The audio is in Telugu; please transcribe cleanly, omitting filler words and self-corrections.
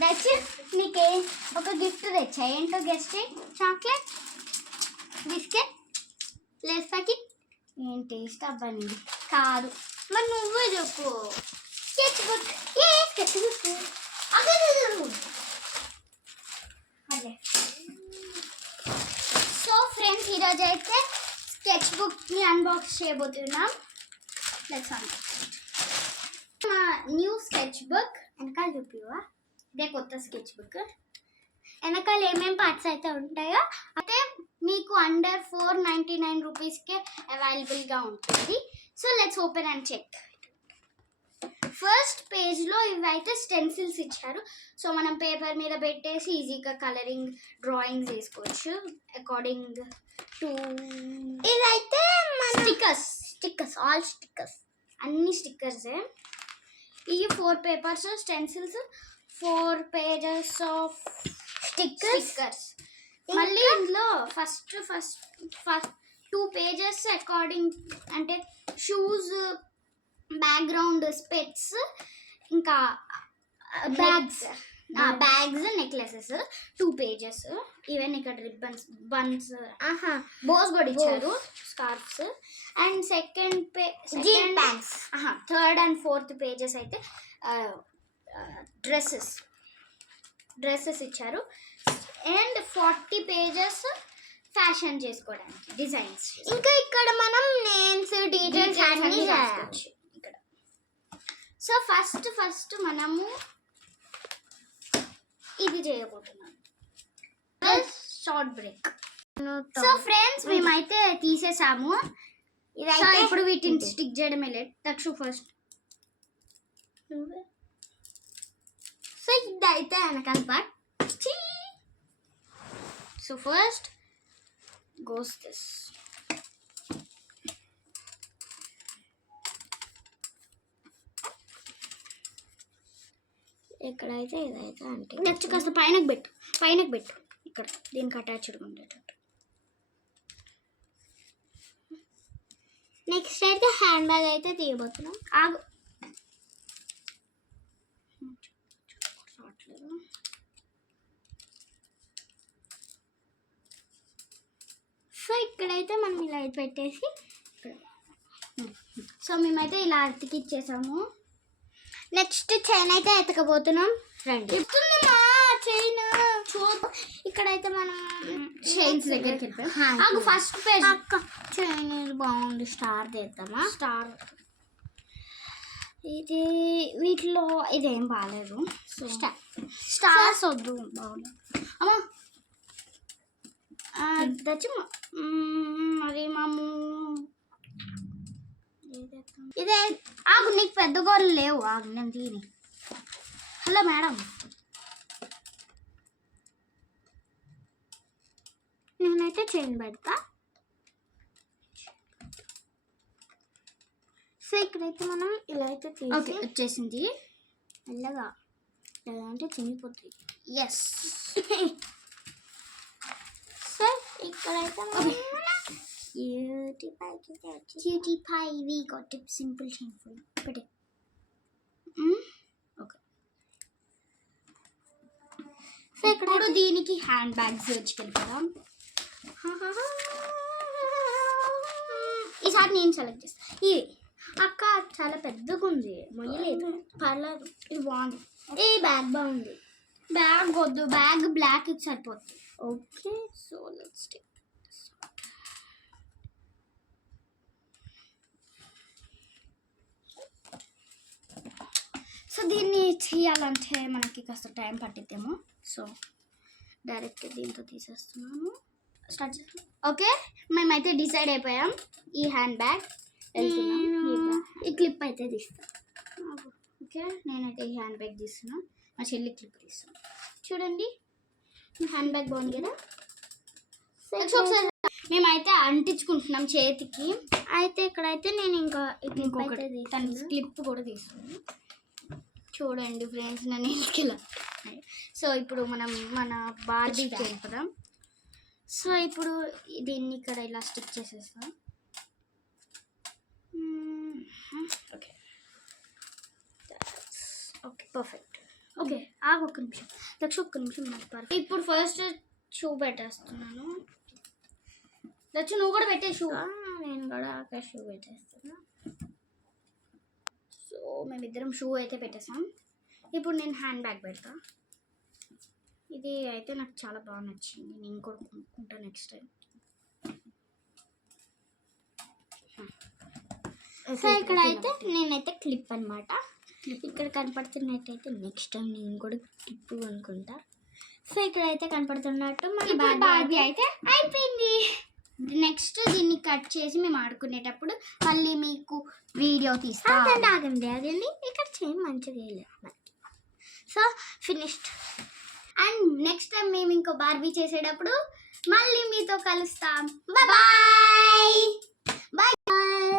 దచ్చి నీకే ఒక గిఫ్ట్ తెచ్చా. ఏంటో గెస్ట్ చేయి. Chocolate, biscuit, Lays packet. ఏం టేస్ట్ అబ్బా నీది. కాదు, మరి నువ్వే చెప్పు. Sketch book. ఏ స్కెచ్ బుక్? అదే అదే. సో ఫ్రెండ్స్, ఈరోజు అయితే స్కెచ్ బుక్ని అన్బాక్స్ చేయబోతున్నాం. లెట్స్ అన్బాక్స్ మా న్యూ స్కెచ్ బుక్. వెనకాల చూపివా? ఇదే కొత్త స్కెచ్ బుక్. వెనకాల ఏమేమి పార్ట్స్ అయితే ఉంటాయో అయితే మీకు అండర్ 499 రూపీస్కే అవైలబుల్గా ఉంటుంది. So let's open and check. First పేజ్లో ఇవైతే స్టెన్సిల్స్ ఇచ్చారు. సో మనం పేపర్ మీద పెట్టేసి ఈజీగా కలరింగ్ డ్రాయింగ్స్ వేసుకోవచ్చు అకార్డింగ్ టు. ఇదైతే స్టిక్కర్స్ ఆల్ స్టిక్కర్స్, అన్ని స్టిక్కర్సే. ఇవి 4 papers stencils, 4 pages of stickers. మళ్ళీ ఇందులో ఫస్ట్ 2 pages అకార్డింగ్ అంటే షూస్, బ్యాక్గ్రౌండ్, స్పెట్స్, ఇంకా బ్యాగ్స్, నెక్లెసెస్ 2 pages. ఈవెన్ ఇక్కడ రిబ్బన్స్, బన్స్, బోస్ కూడా ఇచ్చారు, scarfs. And second pants. Third and fourth pages అయితే డ్రెస్సెస్ ఇచ్చారు. అండ్ 40 pages ఫ్యాషన్ చేసుకోవడానికి, డిజైన్స్. ఇంకా ఇక్కడ మనం నేమ్స్, డీటెయిల్స్ అన్నీ రాసుకోవచ్చు ఇక్కడ. సో ఫస్ట్ మనము ఇది చేయబోతున్నాం, షార్ట్ బ్రేక్. సో ఫ్రెండ్స్, మేమైతే తీసేసాము. ఇదైతే ఇప్పుడు వీటిని స్టిక్ చేయడమే లేట్. దక్షు ఫస్ట్. సో ఇదైతే వెనకాల part. So first goes this. ఇక్కడైతే ఇదైతే అంటే నెక్స్ట్ కాస్త పైనకు పెట్టు ఇక్కడ దీనికి అటాచ్డ్ ఉండేటట్టు. నెక్స్ట్ అయితే హ్యాండ్ బ్యాగ్ అయితే తీయబోతున్నాం. ఆగు. సో ఇక్కడైతే మనం ఇలా పెట్టేసి ఇక్కడ. సో మేమైతే ఇలా అతికిచ్చేసాము. నెక్స్ట్ చైన్ అయితే ఎతకబోతున్నాం. రండి. చైన్ ఇక్కడైతే మనం చైన్స్ దగ్గరికి వెళ్ళిపోయాం. ఫస్ట్ పేజ్ చైన్ బాగుంది. స్టార్ చేద్దామా? ఇది వీటిలో ఇదేం బాగాలేదు. సో స్టార్స్ వద్దు, బాగుంది. అమ్మా తెచ్చి మరి మాము ఇదే. ఆగు, నీకు పెద్ద గోళ్ళు లేవు. ఆగు, నేను తీని. హలో మేడం, నేనైతే చైన్ పెడతా. సో ఇక్కడైతే మనం ఇలా అయితే తీసి వచ్చేసింది. మెల్లగా ఎలా అంటే చినిగిపోతుంది. ఎస్. సో ఇక్కడైతే cutie pie we got a simple chain for you. Pretty. Okay. So ఇక్కడ దీనికి హ్యాండ్ బ్యాగ్స్ వచ్చుకెళ్ళిపోదాం. ఈసారి నేను సెలెక్ట్ చేస్తాను. ఇది అక్క చాలా పెద్దగా ఉంది, మొయ్యలేదు. పర్లేదు, ఇది బాగుంది. ఈ బ్యాగ్ బాగుంది. బ్యాగ్ వద్దు, బ్యాగ్ బ్లాక్ సరిపోతుంది. Okay, so let's take. So దీన్ని చేయాలంటే మనకి కాస్త టైం పట్టిద్దేమో. సో డైరెక్ట్గా దీంతో తీసేస్తున్నాను. స్టార్ట్ చేస్తాం. ఓకే, మేమైతే డిసైడ్ అయిపోయాం. ఈ హ్యాండ్ బ్యాగ్ వెళ్తున్నాం. ఈ క్లిప్ అయితే తీస్తాం. ఓకే, నేనైతే ఈ హ్యాండ్ బ్యాగ్ తీస్తున్నాను. మా చెల్లి క్లిప్ తీస్తున్నాను. చూడండి, హ్యాండ్ బ్యాగ్ బాగుంది కదా. ఒకసారి మేమైతే అంటించుకుంటున్నాం చేతికి. అయితే ఇక్కడైతే నేను ఇంకా క్లిప్ కూడా తీస్తున్నాను. చూడండి ఫ్రెండ్స్, నన్ను ఇంటికెళ్ళా. సో ఇప్పుడు మనం మన బార్బీకి వెళ్ళిపోదాం. సో ఇప్పుడు దీన్ని ఇక్కడ ఇలా స్టిక్ చేసేస్తాం. Okay okay, perfect. ఓకే ఆగు ఒక్క నిమిషం లక్ష, ఒక్క నిమిషం నాకు పర్ఫెక్ట్. ఇప్పుడు ఫస్ట్ షూ పెట్టేస్తున్నాను. లక్ష నువ్వు కూడా పెట్టే షూ. నేను కూడా ఒక షూ పెట్టేస్తున్నా. సో మేమిద్దరం షూ అయితే పెట్టేసాం. ఇప్పుడు నేను హ్యాండ్ బ్యాగ్ పెడతా. ఇది అయితే నాకు చాలా బాగా నచ్చింది, నేను కూడా కొనుక్కుంటా నెక్స్ట్ టైం. సో ఇక్కడ అయితే నేనైతే క్లిప్ అనమాట, ఇక్కడ కనపడుతున్నట్టయితే నెక్స్ట్ టైం నేను కూడా క్లిప్ అనుకుంటా. సో ఇక్కడ అయితే కనపడుతున్నట్టు మన బార్బీ అయితే అయిపోయింది. నెక్స్ట్ దీన్ని కట్ చేసి మేము ఆడుకునేటప్పుడు మళ్ళీ మీకు వీడియో తీస్తాం. ఆగండి ఇక్కడ చేయండి మంచిగా వేయలేదు. So finished. And next time మేము ఇంకో బార్బీ చేసేటప్పుడు మళ్ళీ మీతో కలుస్తాం. Bye bye.